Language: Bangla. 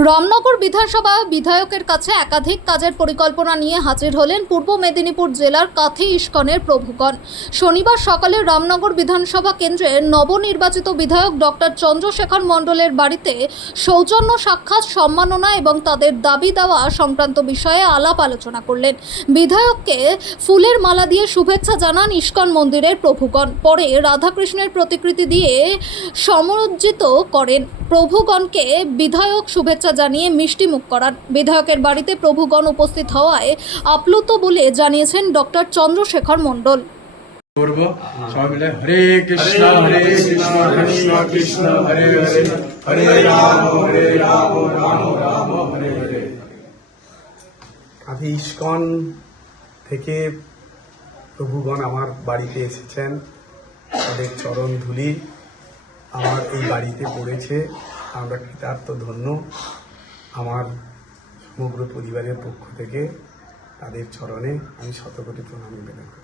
রামনগর বিধানসভা বিধায়কের কাছে একাধিক কাজের পরিকল্পনা নিয়ে হাজির হলেন পূর্ব মেদিনীপুর জেলার কাথি ইস্কনের প্রভুগণ। শনিবার সকালে রামনগর বিধানসভা কেন্দ্রের নবনির্বাচিত বিধায়ক ডক্টর চন্দ্রশেখর মণ্ডলের বাড়িতে সৌজন্য সাক্ষাৎ, সম্মাননা এবং তাদের দাবি দেওয়া সংক্রান্ত বিষয়ে আলাপ আলোচনা করলেন। বিধায়ককে ফুলের মালা দিয়ে শুভেচ্ছা জানান ইস্কন মন্দিরের প্রভুগণ। পরে রাধাকৃষ্ণের প্রতিকৃতি দিয়ে সমজ্জিত করেন। প্রভুগণকে বিধায়ক শুভেচ্ছা জানিয়ে মিষ্টি মুখ করান। বিধায়কের বাড়িতে প্রভুগণ উপস্থিত হওয়ায় আপ্লুত বলে জানিয়েছেন ডক্টর চন্দ্রশেখর মণ্ডল। সবাই মিলে হরে কৃষ্ণ কৃষ্ণ কৃষ্ণ হরে হরে, হরে রাম রাম রাম হরে হরে। আমি ইস্কন থেকে প্রভুগণ আমার বাড়িতে এসেছেন, তাদের চরণ ধুলি আমার এই বাড়িতে পড়েছে। আমরা কৃতার্থ ধন্য। আমার সমগ্র পরিবারের পক্ষ থেকে তাদের চরণে আমি শতকোটি প্রণাম নিবেদন করি।